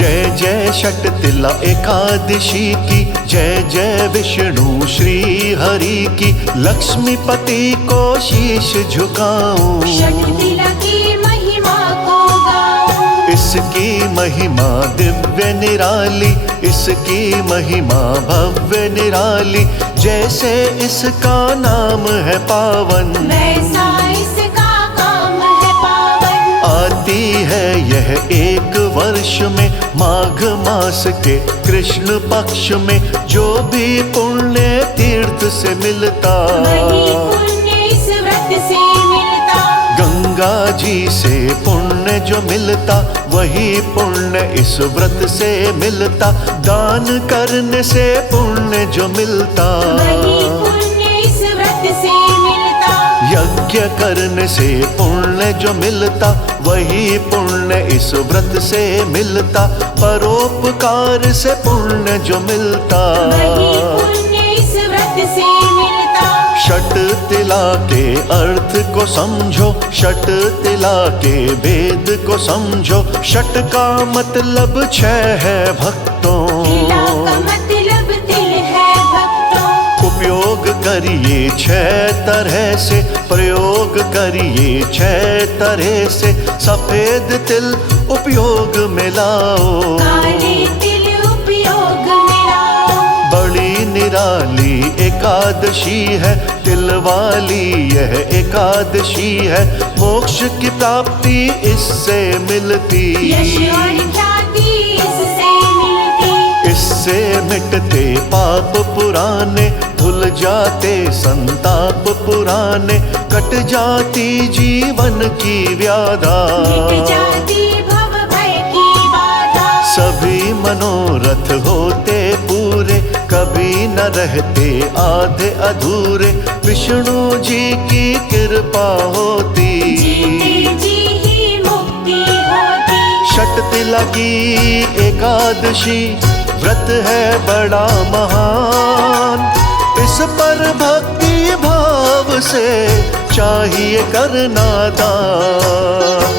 जय जय षटतिला एकादशी की, जय जय विष्णु श्री हरि की। लक्ष्मीपति को शीश झुकाऊं, षटतिला की महिमा को गाऊं। इसकी महिमा दिव्य निराली, इसकी महिमा भव्य निराली। जैसे इसका नाम है पावन, वैसा इसका काम है पावन। आती है यह एक वर्ष में, माघ मास के कृष्ण पक्ष में। जो भी पुण्य तीर्थ से मिलता, वही पुण्य इस व्रत से मिलता। गंगा जी से पुण्य जो मिलता, वही पुण्य इस व्रत से मिलता। दान करने से पुण्य जो मिलता, वही पुण्य इस व्रत से मिलता। यज्ञ करने से पुण्य जो मिलता, वही पुण्य इस व्रत से मिलता। परोपकार से पुण्य जो मिलता, वही पुण्य इस व्रत से मिलता। षटतिला के अर्थ को समझो, षटतिला के भेद को समझो। षट का मतलब छह है भक्तों, तिला का मतलब तिल है भक्तों। उपयोग करिए छह तरह से, प्रयोग करिए छह तरह से। सफेद तिल उपयोग में लाओ, काले तिल उपयोग में लाओ। बड़ी निराली एकादशी है, तिल वाली यह एकादशी है। मोक्ष की प्राप्ति इससे मिलती, यश और ख्याति इससे मिलती। इससे मिटते पाप पुराने, धुल जाते संताप पुराने। कट जाती जीवन की व्याधा, मिट जाती भव भय की बाधा। सभी मनोरथ होते पूरे, कभी न रहते आधे अधूरे। विष्णु जी की कृपा होती, जीते जी ही मुक्ति होती। षटतिला की एकादशी व्रत है बड़ा महान। इस पर भक्ति भाव से चाहिए करना दान।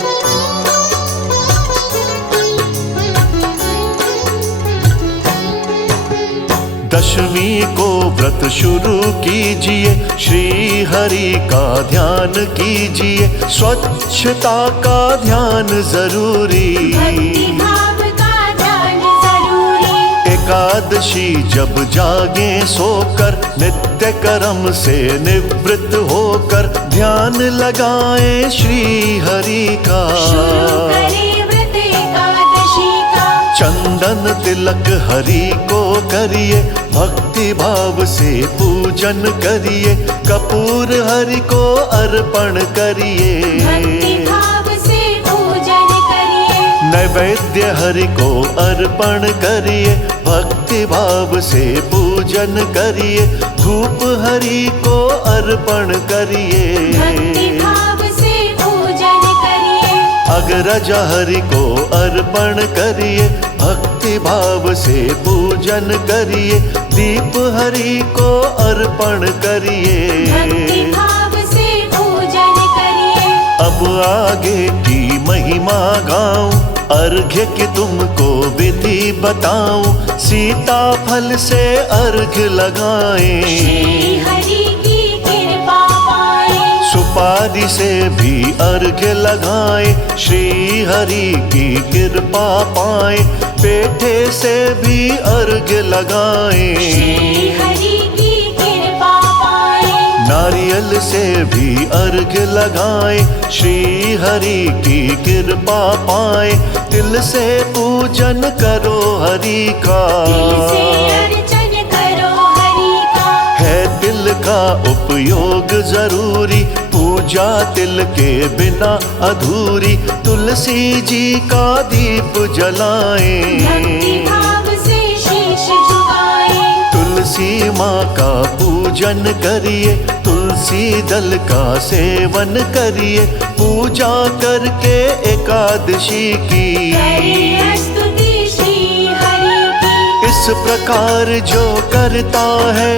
दशमी को व्रत शुरू कीजिए, श्री हरि का ध्यान कीजिए। स्वच्छता का ध्यान जरूरी, भक्ति भाव का ध्यान जरूरी। एकादशी जब जागे सोकर, नित्य कर्म से निवृत्त होकर। ध्यान लगाए श्री हरि का, शुरू करें व्रत एकादशी का। चंदन तिलक हरि को करिए, भक्ति भाव से पूजन करिए। कपूर हरि को अर्पण करिए, भक्ति भाव से पूजन करिए। नैवेद्य हरि को अर्पण करिए, भक्ति भाव से पूजन करिए। धूप हरि को अर्पण करिए, भक्ति भाव से पूजन करिए। अग्रज हरि को अर्पण करिए, भक्ति भाव से पूजन करिए। दीप हरि को अर्पण करिए, भक्ति भाव से पूजन करिए। अब आगे की महिमा गाऊं, अर्घ्य की तुमको विधि बताऊं। सीता फल से अर्घ्य लगाएं, श्री हरि की कृपा पाए। सुपारी से भी अर्घ्य लगाएं, श्री हरि की कृपा पाएं। पेठे से भी अर्घ्य लगाएं, श्री हरि की कृपा पाए। नारियल से भी अर्घ्य लगाएं, श्री हरि की कृपा पाएं। तिल से पूजन करो हरि का, तिल से अर्चन करो हरि का। है तिल का उपयोग जरूरी, पूजा तिल के बिना अधूरी। तुलसी जी का दीप जलाएं, भक्ति भाव से शीश झुकाएं। तुलसी माँ का पूजन करिए, तुलसी दल का सेवन करिए। पूजा करके एकादशी की, करिए स्तुति श्री हरि की। इस प्रकार जो करता है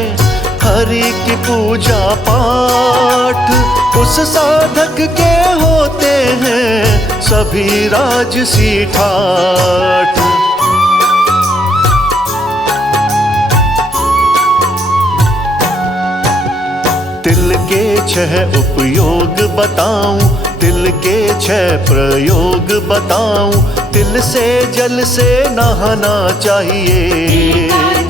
हरि की पूजा पाठ, उस साधक के होते हैं सभी राजसी ठाठ। के 6 उपयोग बताऊं, तिल के 6 प्रयोग बताऊं। तिल से जल से नहाना चाहिए,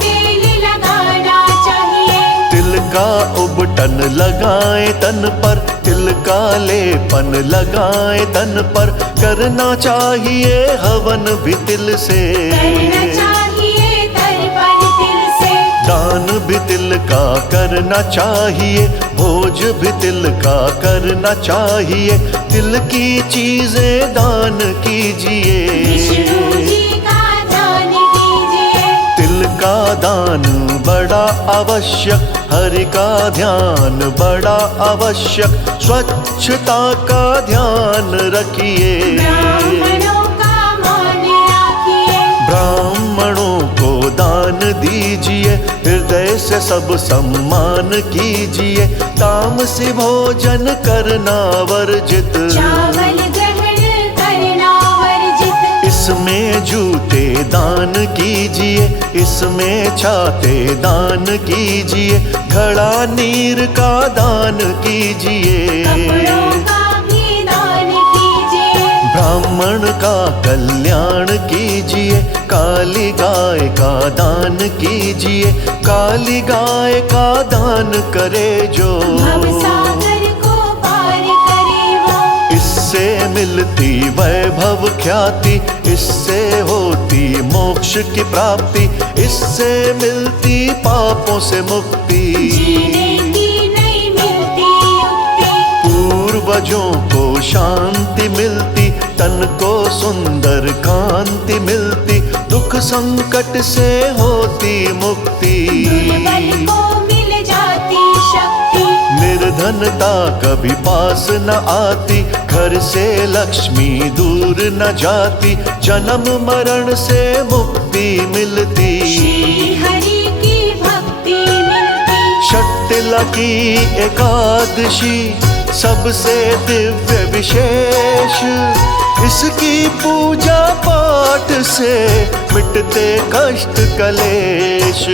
तेल लगाना चाहिए। तिल का उबटन लगाए तन पर, तिल का लेपन लगाए तन पर। करना चाहिए हवन भी तिल से, करना चाहिए तर पर तिल से। दान भी तिल का करना चाहिए, भोज भी तिल का करना चाहिए। तिल की चीजें दान कीजिए, विष्णु जी का दान कीजिए। तिल का दान बड़ा आवश्यक, हरि का ध्यान बड़ा आवश्यक। स्वच्छता का ध्यान रखिए, ब्राह्मणों का मान रखिए। ब्राह्मणों को दान दीजिए, हृदय से सब सम्मान कीजिए। तामसी भोजन करना वर्जित, चावल ग्रहण करना वर्जित। इसमें जूते दान कीजिए, इसमें छाते दान कीजिए। घड़ा नीर का दान कीजिए, कपड़ों का भी दान कीजिए। ब्राह्मण का कल्याण कीजिए। काली गाय का दान कीजिए, काली गाय का दान करे जो, भवसागर को पार करे वो। इससे मिलती वैभव ख्याति, इससे होती मोक्ष की प्राप्ति। इससे मिलती पापों से मुक्ति, जीने की नहीं मिलती युक्ति। पूर्वजों को शांति मिलती, तन को सुंदर कांति मिलती। दुख संकट से होती मुक्ति, दुर्बल को मिल जाती शक्ति। निर्धनता कभी पास न आती, घर से लक्ष्मी दूर न जाती। जन्म मरण से मुक्ति मिलती, श्री हरि की भक्ति मिलती। षट्टिला की एकादशी सबसे दिव्य विशेष। इसकी पूजा पाठ से मिटते कष्ट कलेश।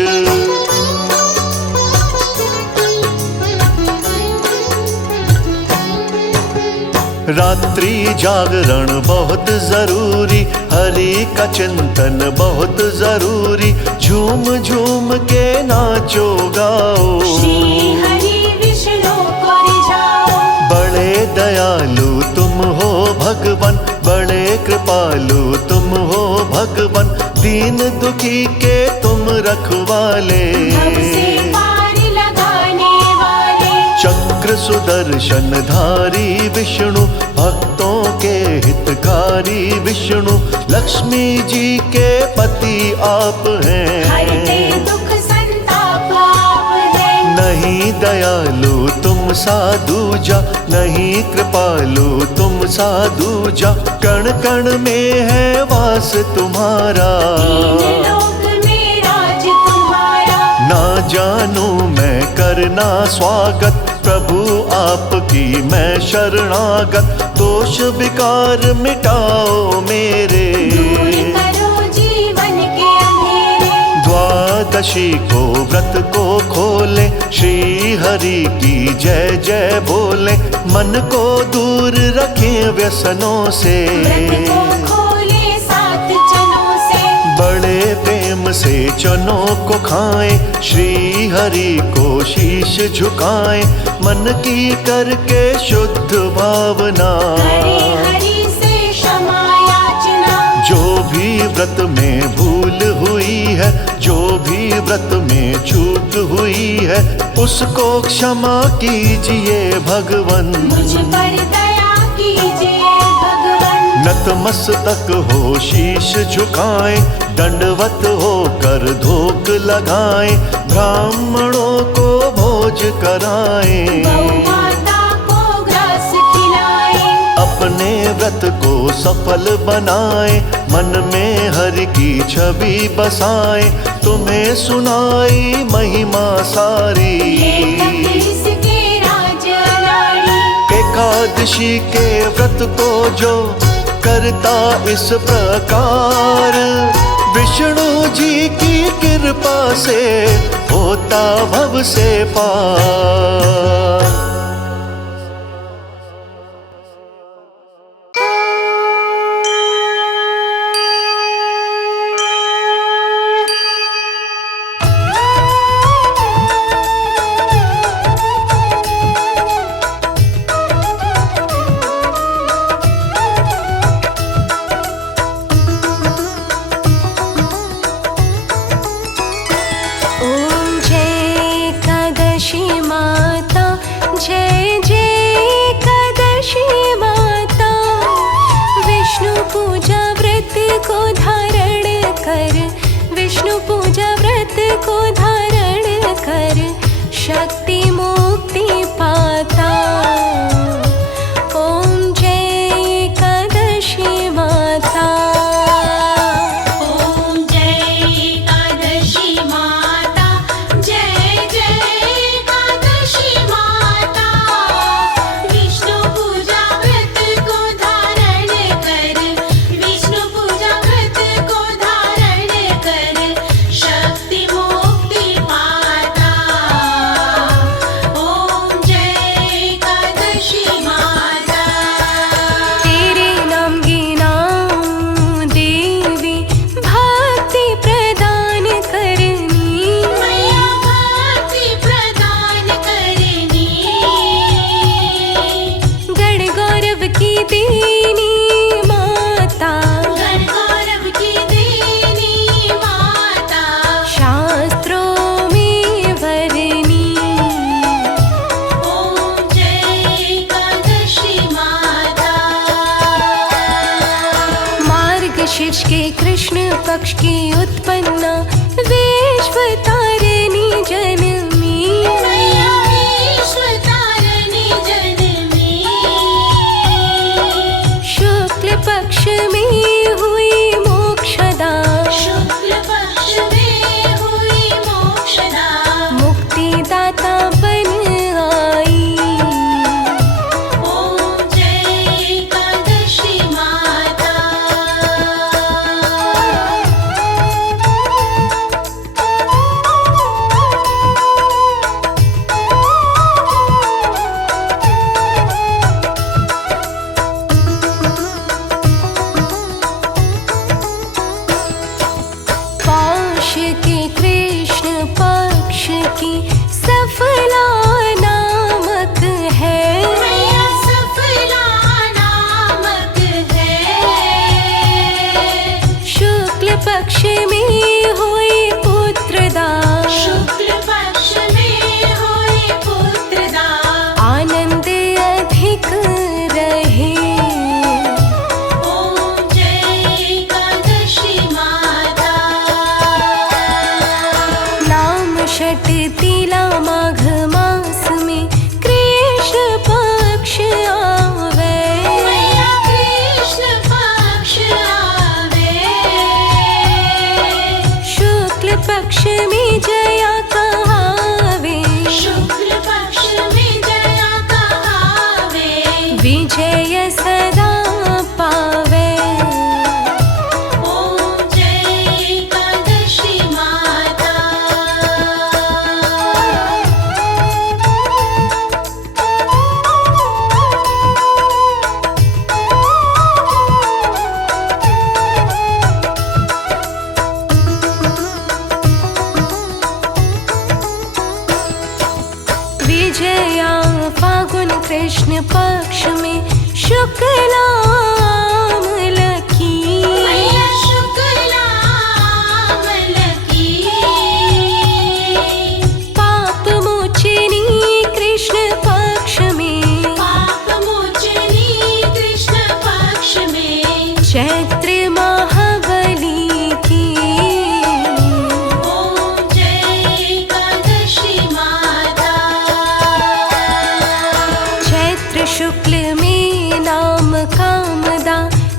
रात्रि जागरण बहुत जरूरी, हरि का चिंतन बहुत जरूरी। झूम झूम के नाचो गाओ, श्री हरि विष्णु को रिझाओ। बड़े दयालु तुम हो भगवन, बड़े कृपालु तुम हो भगवन। दीन दुखी के तुम रखवाले, भव से पार लगाने वाले। चक्र सुदर्शन धारी विष्णु, भक्तों के हितकारी विष्णु। लक्ष्मी जी के पति आप हरते हैं, दुख संताप आप हैं। नहीं दयालु तुम साधुजा, नहीं कृपालु तुम साधुजा। कण कण में है वास तुम्हारा, तीन लोक में राज तुम्हारा। ना जानू मैं करना स्वागत, प्रभु आपकी मैं शरणागत। दोष विकार मिटाओ मेरे, दूर करो जीवन के अंधेरे। द्वादशी को व्रत को खोले, श्री हरि की जय जय बोले। मन को दूर रखें व्यसनों से, व्रत को खोले 7 चनों से। बड़े प्रेम से चनों को खाएं, श्री हरि को शीश झुकाएं। मन की करके शुद्ध भावना, हरि हरि से क्षमा याचना। जो भी व्रत में भूल हुई है, जो भी व्रत में चूक हुई है, उसको क्षमा कीजिए भगवन। मुझ पर दया कीजिए भगवन। नतमस्तक हो शीश झुकाएं, दंडवत होकर धोख लगाएं। ब्राह्मणों को भोज कराएं, गौ माता को ग्रास खिलाएं। अपने व्रत को सफल बनाएं। मन में हरि की छवि बसाएं, तुम्हें सुनाई महिमा सारी। के राज अनाड़ी। एकादशी के व्रत को जो करता इस प्रकार, विष्णु जी की कृपा से होता भव से पार। पक्ष की उत्पन्ना विश्वतारिणी जनमी। मैया विश्वतारिणी जनमी। शुक्ल पक्ष में हुई मोक्षदा। शुक्ल पक्ष में हुई मोक्षदा। मुक्तिदाता बन आई। ओम जय एकादशी माता। पौष के कृष्ण पक्ष की सफला नामक है। मैया सफला नामक है। शुक्ल पक्ष में हुई पुत्रदा। शुक्ल पक्ष में हुई पुत्रदा। आनंद अधिक रहे। ओम जय एकादशी माता। नाम षट तिला माघ मास में कृष्ण पक्ष आवे। मैया कृष्ण पक्ष आवे। शुक्ल पक्ष में जया कहावे। शुक्ल पक्ष में जया कहावे। विजय सदा पावे। ओम जय एकादशी माता। विजया फागुन कृष्ण पक्ष में शुक्लामल की। मैया शुक्लामल की। पाप मोचिनी कृष्ण पक्ष में। पाप मोचनी कृष्ण पक्ष में। चैत्र महाबली की। ओम जय एकादशी माता। चैत्र शुक्ल में नाम कामदा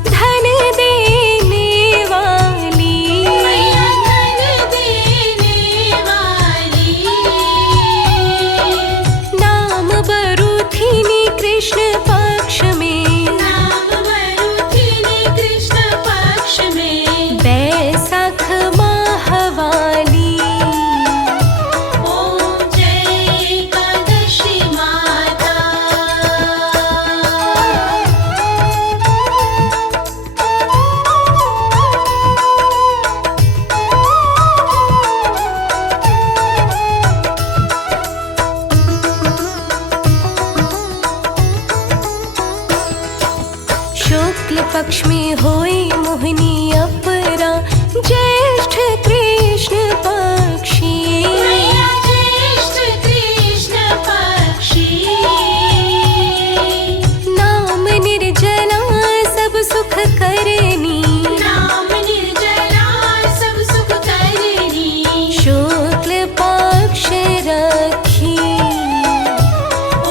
धन देने वाली। मैया धन देने वाली। नाम बरुथिनी कृष्ण पक्ष में। नाम मरुथिनी कृष्ण पक्ष में। बैसाख माहवाली। ओम जय एकादशी माता। शुक्ल पक्ष में होई मोहिनी अपरा ज्येष्ठ कृष्ण पक्षी। मैया ज्येष्ठ कृष्ण पक्षी। नाम निर्जला सब सुख करनी। नाम निर्जला सब सुख करनी। शुक्ल पक्ष रखी।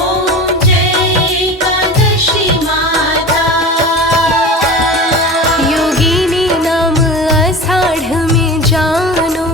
ओम जय एकादशी माता। योगिनी नाम आषाढ़ में जानो।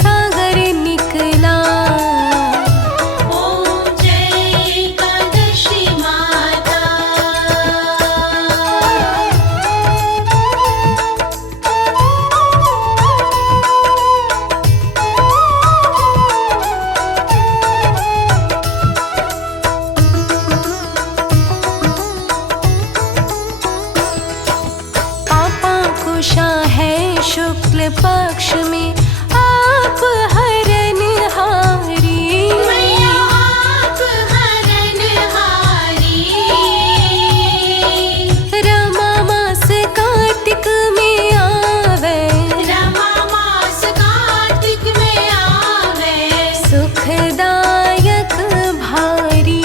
सागर निकला। ओम जय एकादशी माता। पापांकुशा है शुक्ल पक्ष में आप हरनहारी। मैया आप हरनहारी। रमा मास कार्तिक में आवे। रमा मास कार्तिक में आवे। सुखदायक भारी।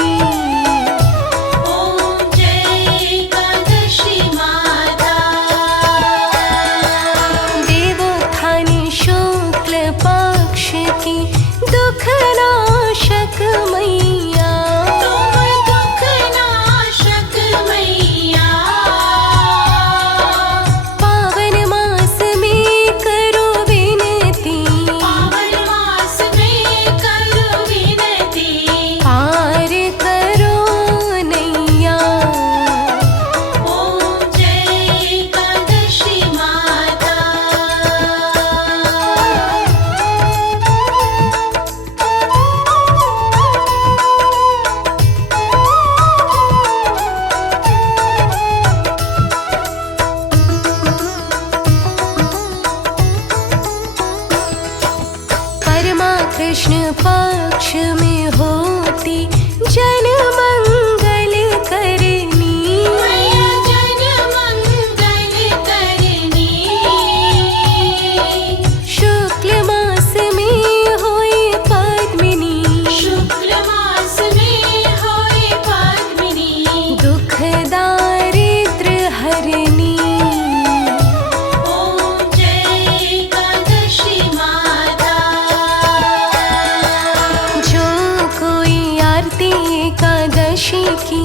ओम जय एकादशी माता। देवोत्थानी शुक्ल पक्ष की दुख नाशक मैया। तुम दुख नाशक मैया। पावन मास में करो विनती। पावन मास में करो विनती। पार करो नैया। ओम जय एकादशी माता। परमा कृष्ण पक्ष में होती जन मंगल करनी। मैया जन मंगल करनी। शुक्ल मास में होए पद्मिनी। शुक्ल मास में होए पद्मिनी। दुख दारिद्र हरनी। ओम जय एकादशी माता। जो कोई आरती एकादशी की